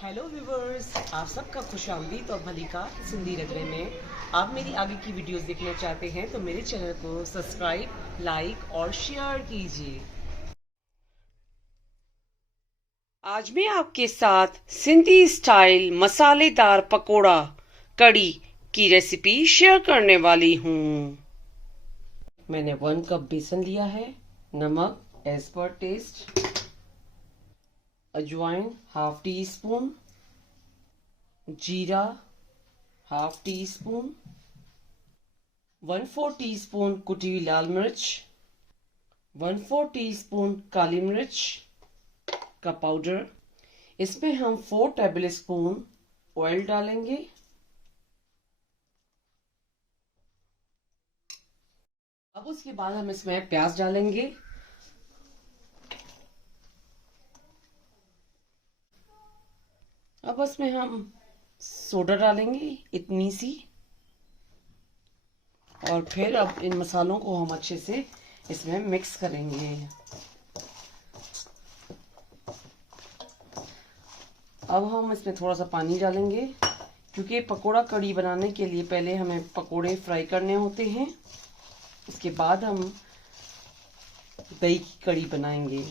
Hello viewers, आप सबका खुशामदीद और भली कार सिंधी रगड़े में। आप मेरी आगे की वीडियोस देखना चाहते हैं तो मेरे चैनल को सब्सक्राइब, लाइक और शेयर कीजिए। आज मैं आपके साथ सिंधी स्टाइल मसालेदार पकोड़ा कड़ी की रेसिपी शेयर करने वाली हूँ। मैंने 1 कप बेसन लिया है, नमक एज पर टेस्ट, अजवाइन हाफ टी स्पून, जीरा हाफ टी स्पून, 1/4 टीस्पून कुटी हुई लाल मिर्च, 1/4 टीस्पून काली मिर्च का पाउडर। इसमें हम 4 टेबल स्पून ऑयल डालेंगे। अब उसके बाद हम इसमें प्याज डालेंगे। अब इसमें हम सोडा डालेंगे इतनी सी, और फिर अब इन मसालों को हम अच्छे से इसमें मिक्स करेंगे। अब हम इसमें थोड़ा सा पानी डालेंगे, क्योंकि पकोड़ा कड़ी बनाने के लिए पहले हमें पकोड़े फ्राई करने होते हैं, उसके बाद हम दही की कड़ी बनाएंगे।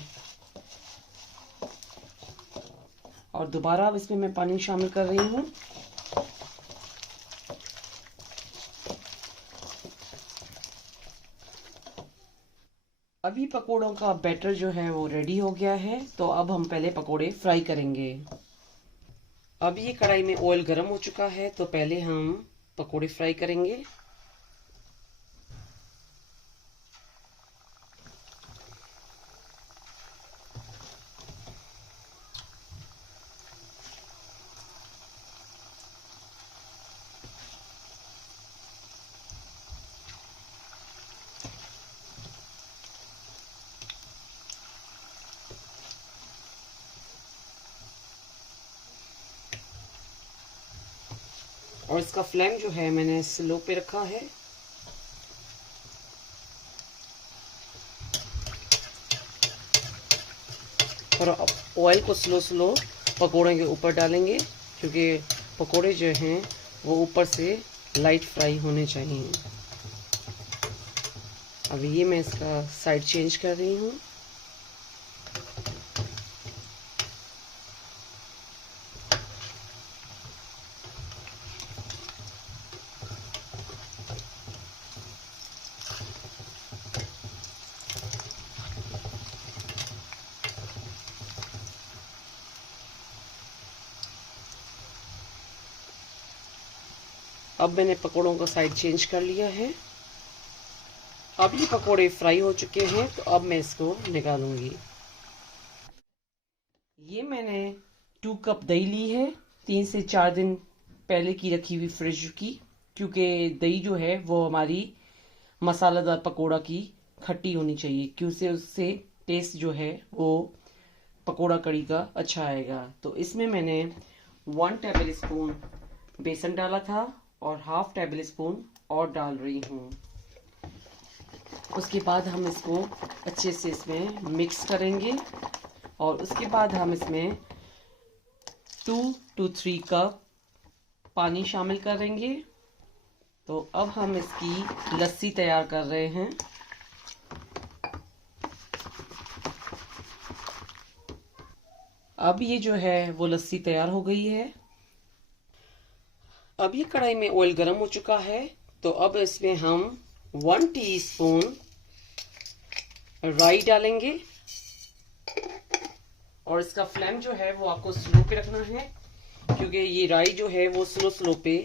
और दोबारा अब इसमें मैं पानी शामिल कर रही हूँ। अभी पकोड़ों का बैटर जो है वो रेडी हो गया है, तो अब हम पहले पकोड़े फ्राई करेंगे। अब ये कढ़ाई में ऑयल गर्म हो चुका है, तो पहले हम पकोड़े फ्राई करेंगे। और इसका फ्लेम जो है मैंने स्लो पे रखा है। और ऑयल को स्लो स्लो पकोड़े के ऊपर डालेंगे, क्योंकि पकोड़े जो हैं वो ऊपर से लाइट फ्राई होने चाहिए। अब ये मैं इसका साइड चेंज कर रही हूँ। अब मैंने पकोड़ों का साइड चेंज कर लिया है। अब ये पकोड़े फ्राई हो चुके हैं, तो अब मैं इसको निकालूंगी। ये मैंने 2 कप दही ली है, 3 से 4 दिन पहले की रखी हुई फ्रिज की, क्योंकि दही जो है वो हमारी मसालेदार पकोड़ा की खट्टी होनी चाहिए, क्योंकि उससे टेस्ट जो है वो पकोड़ा कड़ी का अच्छा आएगा। तो इसमें मैंने 1 टेबल स्पून बेसन डाला था और हाफ टेबल स्पून और डाल रही हूँ। उसके बाद हम इसको अच्छे से इसमें मिक्स करेंगे, और उसके बाद हम इसमें 2 to 3 कप पानी शामिल करेंगे। तो अब हम इसकी लस्सी तैयार कर रहे हैं। अब ये जो है वो लस्सी तैयार हो गई है। अब ये कढ़ाई में ऑयल गर्म हो चुका है, तो अब इसमें हम 1 टीस्पून राई डालेंगे, और इसका फ्लेम जो है वो आपको स्लो पे रखना है, क्योंकि ये राई जो है वो स्लो स्लो पे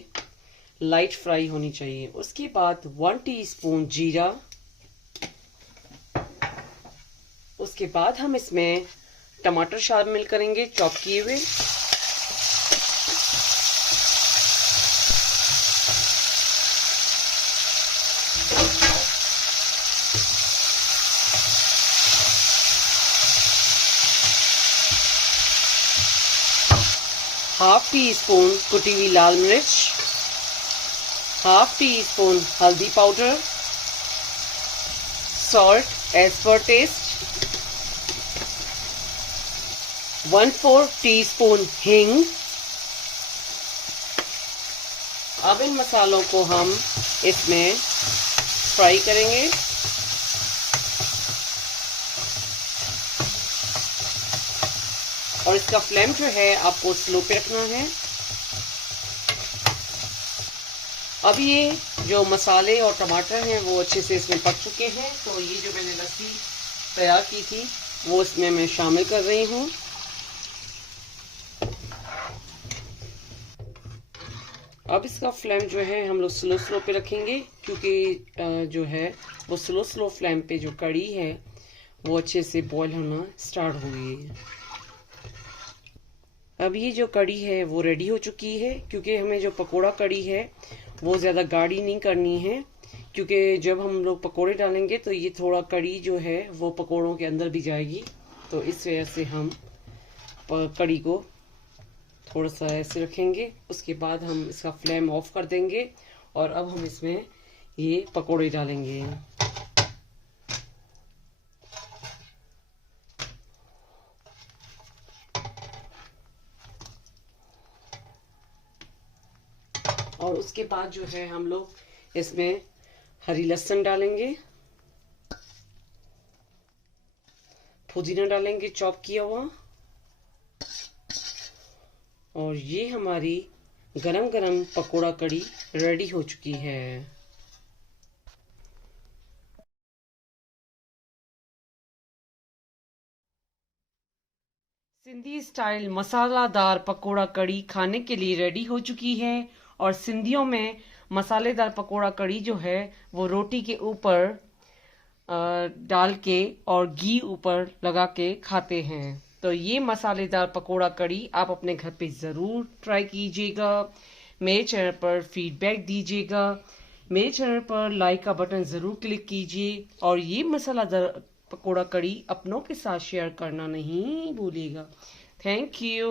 लाइट फ्राई होनी चाहिए। उसके बाद 1 टीस्पून जीरा। उसके बाद हम इसमें टमाटर शामिल करेंगे चॉप किए हुए। हाफ टी स्पून कुटी हुई लाल मिर्च, हाफ टी स्पून हल्दी powder, salt as per taste, 1/4 teaspoon हींग। अब इन मसालों को हम इसमें फ्राई करेंगे। और इसका फ्लेम जो है आपको स्लो पे रखना है। अब ये जो मसाले और टमाटर हैं वो अच्छे से इसमें पक चुके हैं, तो ये जो मैंने लस्सी तैयार की थी वो इसमें मैं शामिल कर रही हूँ। अब इसका फ्लेम जो है हम लोग स्लो पे रखेंगे, क्योंकि जो है वो स्लो फ्लेम पे जो कड़ी है वो अच्छे से बॉईल होना स्टार्ट हो गई है। अब ये जो कड़ी है वो रेडी हो चुकी है, क्योंकि हमें जो पकोड़ा कड़ी है वो ज़्यादा गाढ़ी नहीं करनी है, क्योंकि जब हम लोग पकोड़े डालेंगे तो ये थोड़ा कड़ी जो है वो पकोड़ों के अंदर भी जाएगी। तो इस वजह से हम कड़ी को थोड़ा सा ऐसे रखेंगे। उसके बाद हम इसका फ्लेम ऑफ कर देंगे और अब हम इसमें ये पकोड़े डालेंगे। और उसके बाद जो है हम लोग इसमें हरी लहसुन डालेंगे, पुदीना डालेंगे चॉप किया हुआ। और ये हमारी गरम गरम पकोड़ा कड़ी रेडी हो चुकी है। सिंधी स्टाइल मसालादार पकोड़ा कड़ी खाने के लिए रेडी हो चुकी है। और सिंधियों में मसालेदार पकोड़ा कड़ी जो है वो रोटी के ऊपर डाल के और घी ऊपर लगा के खाते हैं। तो ये मसालेदार पकोड़ा कड़ी आप अपने घर पे ज़रूर ट्राई कीजिएगा। मेरे चैनल पर फीडबैक दीजिएगा। मेरे चैनल पर लाइक का बटन ज़रूर क्लिक कीजिए। और ये मसालेदार पकोड़ा कड़ी अपनों के साथ शेयर करना नहीं भूलिएगा। Thank you.